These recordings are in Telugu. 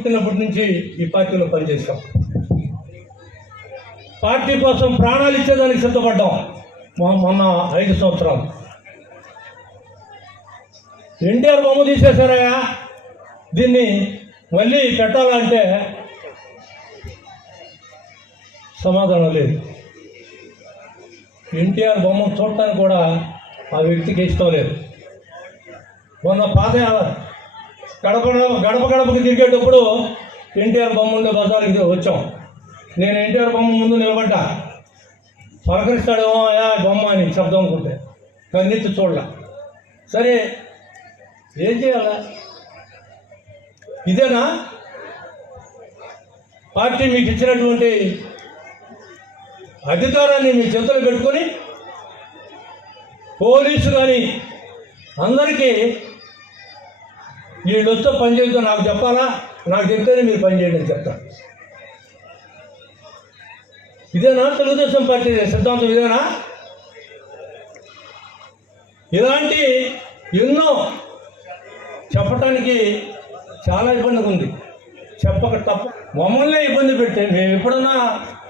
పుట్టినప్పటి నుంచి ఈ పార్టీలో పనిచేసాం పార్టీ కోసం ప్రాణాలు ఇచ్చేదానికి సిద్ధపడ్డాం. మొన్న ఐదు సంవత్సరాలు. ఎన్టీఆర్ బొమ్మ తీసేశారయ్యా. దీన్ని మళ్ళీ పెట్టాలంటే సమాధానం లేదు. ఎన్టీఆర్ బొమ్మ చూడటానికి కూడా ఆ వ్యక్తికి ఇష్టం లేదు. మొన్న పాద గడప గడప గడపకి తిరిగేటప్పుడు ఎన్టీఆర్ బొమ్మ ఉండే బజార్కి వచ్చాం. నేను ఎన్టీఆర్ బొమ్మ ముందు నిలబడ్డా. పలకరిస్తాడేమో అయా బొమ్మ అని శబ్దం అనుకుంటే. కన్నెత్తి చూడలే. సరే ఏం చేయాలా? ఇదేనా? పార్టీ మీకు ఇచ్చినటువంటి అధికారాన్ని మీ చేతులు పెట్టుకొని పోలీసు కానీ అందరికీ వీళ్ళు వస్తే పని చేయొద్దు నాకు చెప్పాలా? నాకు చెప్తేనే మీరు పని చేయండి అని చెప్తాను ఇదేనా? తెలుగుదేశం పార్టీ సిద్ధాంతం ఇదేనా? ఇలాంటి ఎన్నో చెప్పటానికి చాలా ఇబ్బందిగా ఉంది. చెప్పక తప్ప మమ్మల్ని ఇబ్బంది పెట్టే మేము ఎప్పుడన్నా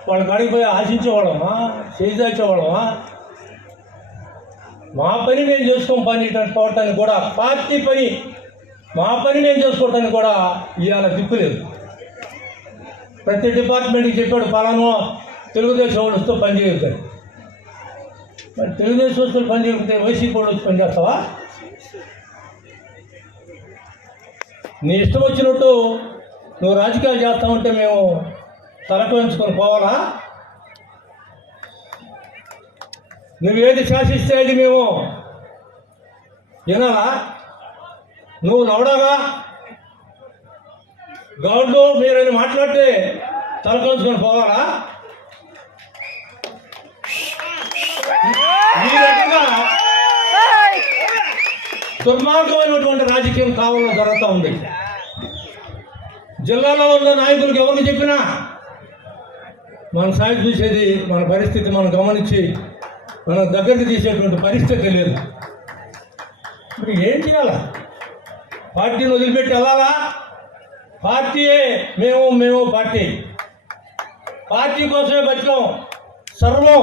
వాళ్ళ కాడికి పోయి ఆశించేవాళ్ళమా? చేసేవాళ్ళమా మా పని మేము చేసుకోం పని పోవటానికి కూడా పార్టీ పని మా పని నేను చేసుకోవటానికి కూడా ఇవాళ దిక్కులేదు ప్రతి డిపార్ట్మెంట్కి చెప్పాడు పలానా తెలుగుదేశం వాళ్ళు వస్తూ పని మరి తెలుగుదేశం వస్తువులు పని చేయకపోతే వైసీపీ వాళ్ళు వచ్చి పని చేస్తావా? నీ ఇష్టం వచ్చినట్టు నువ్వు రాజకీయాలు చేస్తామంటే మేము తలకు ఎంచుకొని పోవాలా? నువ్వేది శాసిస్తే అది మేము వినాలా? నువ్వు నవడాగా గౌడ్లు మీరని మాట్లాడితే తలకొంచుకొని పోవాలా? ఈ రకంగా దుర్మార్గమైనటువంటి రాజకీయం కావాలో జరుగుతూ ఉంది. జిల్లాలో ఉన్న నాయకులకు ఎవరికి చెప్పినా మన సాయం చూసేది మన పరిస్థితి మనం గమనించి మనం దగ్గరికి తీసేటువంటి పరిస్థితి లేదు. ఇప్పుడు ఏం చేయాలా? పార్టీని వదిలిపెట్టి వెళ్ళాలా? పార్టీయే మేము మేము పార్టీ. పార్టీ కోసమే బతికాం. సర్వం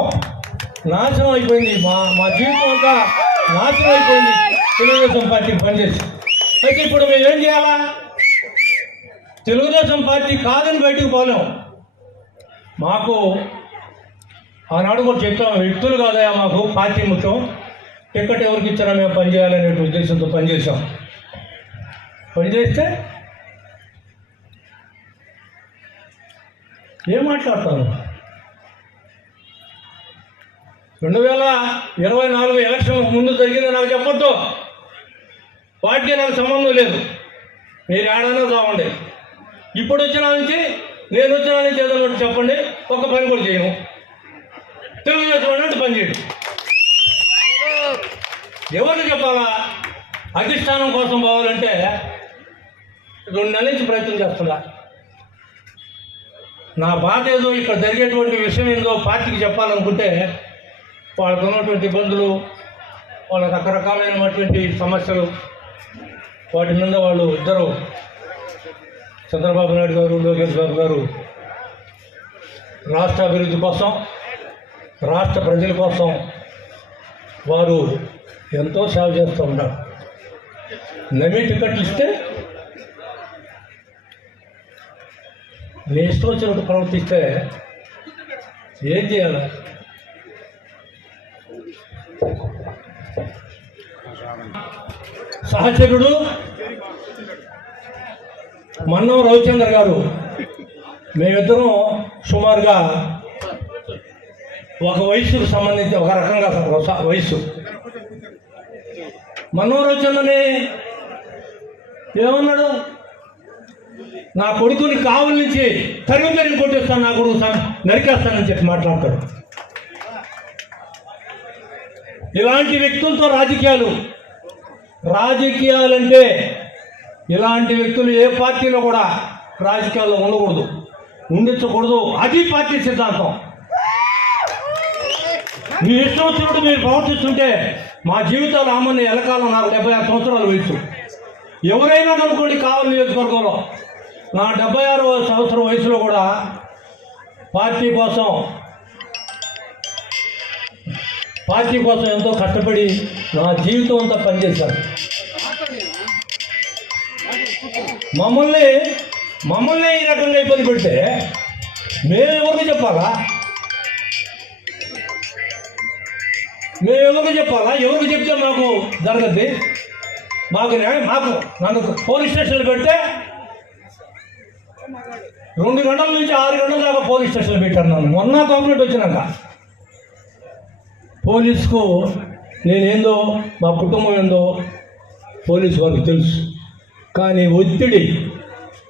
నాశనం అయిపోయింది. మా మా జీవితం అంతా నాశనం అయిపోయింది. తెలుగుదేశం పార్టీకి పనిచేసి. అయితే ఇప్పుడు మేము ఏం చేయాలా? తెలుగుదేశం పార్టీ కాదని బయటకు పోలేం. మాకు ఆనాడు కూడా చెప్పాం వ్యక్తులు కాదయా మాకు పార్టీ ముఖ్యం. టికెట్ ఎవరికి ఇచ్చారా మేము పనిచేయాలనే ఉద్దేశంతో పనిచేసాం పని చేస్తే ఏం మాట్లాడతాను రెండు వేల ఇరవై నాలుగు ఎలక్షన్ ముందు జరిగింది నాకు చెప్పొద్దు. వాటికి నాకు సంబంధం లేదు. మీరు ఏడైనా కావండి ఇప్పుడు వచ్చిన నుంచి నేను వచ్చిన నుంచి ఏదో ఒకటి చెప్పండి. ఒక్క పని కూడా చేయము. తెలుగుదేశం అన్నట్టు పని చేయండి. ఎవరికి చెప్పాలా? అధిష్టానం కోసం పోవాలంటే రెండు నెలల నుంచి ప్రయత్నం చేస్తున్నా. నా బాధ ఏదో ఇక్కడ జరిగేటువంటి విషయం ఏందో పార్టీకి చెప్పాలనుకుంటే వాళ్ళకు ఉన్నటువంటి ఇబ్బందులు వాళ్ళ రకరకాలైనటువంటి సమస్యలు వాటి మీద వాళ్ళు ఇద్దరు చంద్రబాబు నాయుడు గారు లోకేష్ బాబు గారు రాష్ట్ర అభివృద్ధి కోసం రాష్ట్ర ప్రజల కోసం వారు ఎంతో సేవ చేస్తూ ఉన్నారు. నమ్మి టికెట్లు ఇస్తే నీ ఇష్టం వచ్చినట్టు ప్రవర్తిస్తే ఏం చేయాలి? సహచరుడు మన్నం రవిచంద్ర గారు మేమిద్దరం సుమారుగా ఒక వయసుకు సంబంధించి ఒక రకంగా వయసు మన్నం రవిచంద్రని ఏమన్నాడు? నా కొడుకుని కావుల నుంచి తరిగి తరిగి కొట్టేస్తాను నా కొడుకు నరికేస్తానని చెప్పి మాట్లాడతాడు. ఇలాంటి వ్యక్తులతో రాజకీయాలు. రాజకీయాలంటే ఇలాంటి వ్యక్తులు ఏ పార్టీలో కూడా రాజకీయాల్లో ఉండకూడదు. ఉండించకూడదు. అది పార్టీ సిద్ధాంతం. మీ ఇష్టం వచ్చినట్టు మీరు ప్రవర్తిస్తుంటే మా జీవితాలు ఆమని ఎలకాలం నాకు డెబ్బై ఆరు సంవత్సరాలు వయసు. ఎవరైనా అనుకోండి కావాలి నియోజకవర్గంలో. నా డెబ్బై ఆరు సంవత్సరం వయసులో కూడా పార్టీ కోసం పార్టీ కోసం ఎంతో కష్టపడి నా జీవితం అంతా పనిచేశాను. మమ్మల్ని మమ్మల్ని ఈ రకంగా ఇబ్బంది పెడితే మేము ఎవరికి చెప్పాలా? మేము ఎవరికి చెప్పాలా? ఎవరికి చెప్తే మాకు జరగద్ది? మాకు న్యాయం మాకు నన్ను పోలీస్ స్టేషన్లో పెడితే రెండు గంటల నుంచి ఆరు గంటల దాకా పోలీస్ స్టేషన్లో పెట్టారు నన్ను. మొన్న కంప్లైంట్ వచ్చినాక. పోలీసుకు నేనేందో మా కుటుంబం ఏందో పోలీసు వారికి తెలుసు. కానీ ఒత్తిడి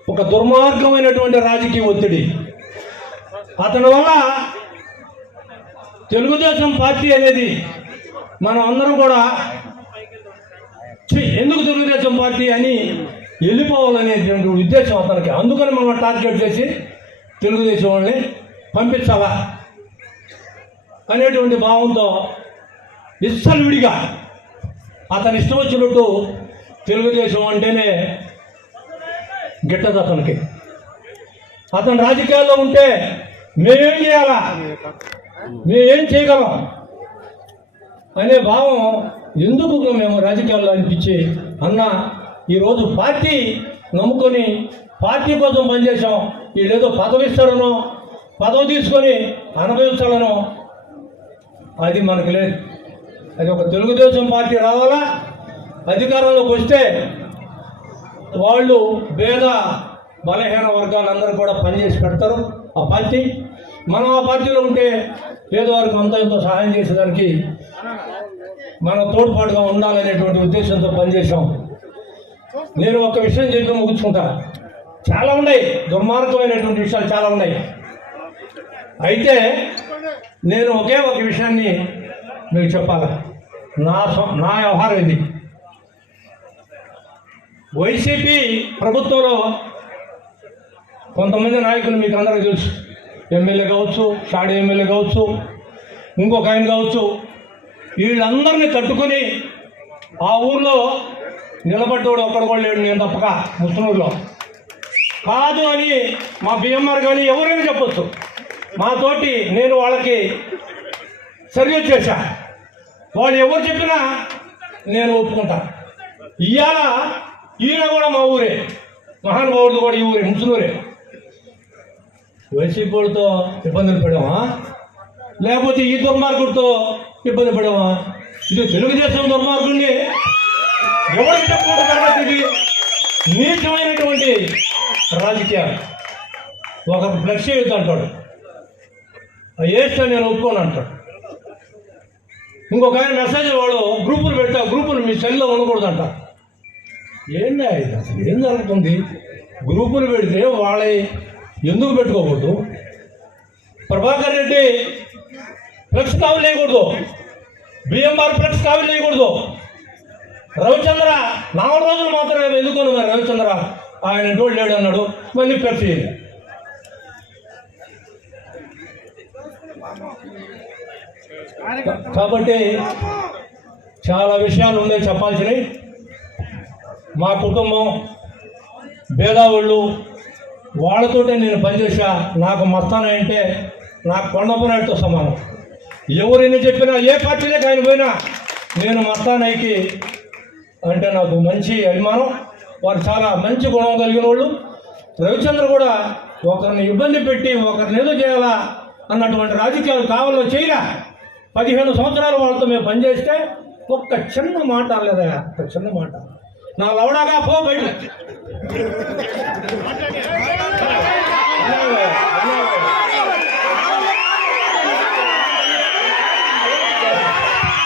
ఒక దుర్మార్గమైనటువంటి రాజకీయ ఒత్తిడి. అతని వల్ల తెలుగుదేశం పార్టీ అనేది మనం అందరం కూడా ఎందుకు తెలుగుదేశం పార్టీ అని వెళ్ళిపోవాలనేటువంటి ఉద్దేశం అతనికి. అందుకని మనం టార్గెట్ చేసి తెలుగుదేశం వాళ్ళని పంపించాలా? అనేటువంటి భావంతో విడిగా అతని ఇష్టం వచ్చినట్టు తెలుగుదేశం అంటేనే గిట్టదు అతనికి. అతను రాజకీయాల్లో ఉంటే మేమేం చేయాలా? మేమేం చేయగలం? అనే భావం ఎందుకు మేము రాజకీయాల్లో అనిపించి అన్న ఈరోజు పార్టీ నమ్ముకొని పార్టీ కోసం పనిచేసాం వీళ్ళేదో పదవిస్తారనో పదవి తీసుకొని అనుభవిస్తాడనో అది మనకు లేదు. అది ఒక తెలుగుదేశం పార్టీ రావాలా? అధికారంలోకి వస్తే వాళ్ళు పేద బలహీన వర్గాలందరూ కూడా పనిచేసి పెడతారు ఆ పార్టీ. మనం ఆ పార్టీలో ఉంటే పేదవారికి అంత ఎంతో సహాయం చేసేదానికి మనం తోడ్పాటుగా ఉండాలనేటువంటి ఉద్దేశంతో పనిచేసాం నేను ఒక విషయం చెప్పి ముగించుకుంటా. చాలా ఉన్నాయి. దుర్మార్గమైనటువంటి విషయాలు చాలా ఉన్నాయి. అయితే నేను ఒకే ఒక విషయాన్ని మీకు చెప్పాలి? నా నా వ్యవహారం ఇది. వైసీపీ ప్రభుత్వంలో కొంతమంది నాయకులు మీకు అందరికీ తెలుసు. ఎమ్మెల్యే కావచ్చు షాడీ ఎమ్మెల్యే కావచ్చు ఇంకొక ఆయన కావచ్చు వీళ్ళందరినీ తట్టుకొని ఆ ఊర్లో నిలబడ్డోడు ఒక్కడు కూడా లేడు నేను తప్పక ముస్లింలో కాదు అని మా బిఎంఆర్ కానీ ఎవరైనా చెప్పొచ్చు. మాతోటి నేను వాళ్ళకి సర్వే చేశా. వాళ్ళు ఎవరు చెప్పినా నేను ఒప్పుకుంటా. ఇవాళ ఈయన కూడా మా ఊరే. మహానుభావుడు కూడా ఈ ఊరే ముసలూరే వైసీపీ వాళ్ళతో ఇబ్బందులు పెడమా? లేకపోతే ఈ దుర్మార్గుడితో ఇబ్బంది పడేవా ఇది తెలుగుదేశం దుర్మార్గుడిని ఎవరికి చెప్పుకుంటున్నారు ఇది నీచమైనటువంటి రాజకీయాలు. ఒక ఫ్లెక్స్ చేయొద్దు అంటాడు. అది వేస్తే నేను ఒప్పుకోను అంటాడు. ఇంకొక ఆయన మెసేజ్ వాడు గ్రూపులు పెడతా గ్రూపులు మీ సెల్లో ఉండకూడదంట. ఏంటి అసలు ఏం జరుగుతుంది? గ్రూపులు పెడితే వాళ్ళ ఎందుకు పెట్టుకోకూడదు? ప్రభాకర్ రెడ్డి ఫ్లెక్స్ కావులు వేయకూడదు బిఎంఆర్ ఫ్లెక్స్ కావులు వేయకూడదు రవిచంద్ర నాలుగు రోజులు మాత్రమే ఎందుకోను మరి రవిచంద్ర. ఆయన డోల్ లేడు అన్నాడు. మళ్ళీ ప్రతి కాబట్టి చాలా విషయాలు ఉన్నాయి చెప్పాల్సినవి. మా కుటుంబం భేదావుళ్ళు వాళ్ళతోటే నేను పనిచేసా నాకు మస్తానంటే నాకు కొండపనాయుడుతో సమానం. ఎవరైనా చెప్పినా ఏ పార్టీలోకి ఆయన పోయినా నేను మస్తానాయికి అంటే నాకు మంచి అభిమానం వారు చాలా మంచి గుణం కలిగిన వాళ్ళు. రవిచంద్ర కూడా ఒకరిని ఇబ్బంది పెట్టి ఒకరిని ఏదో చేయాలా అన్నటువంటి రాజకీయాలు కావాలో చేయరా? పదిహేను సంవత్సరాల వాళ్ళతో మేము పనిచేస్తే ఒక్క చిన్న మాట లేదా ఒక చిన్న మాట. నా లవడాగా పో బయట అయ్యా అందరూ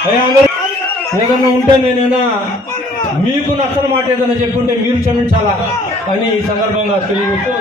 ఏదన్నా ఉంటే నేనైనా మీకు నచ్చని మాట ఏదైనా చెప్పుంటే మీరు క్షమించాలా అని ఈ సందర్భంగా తెలియజేస్తూ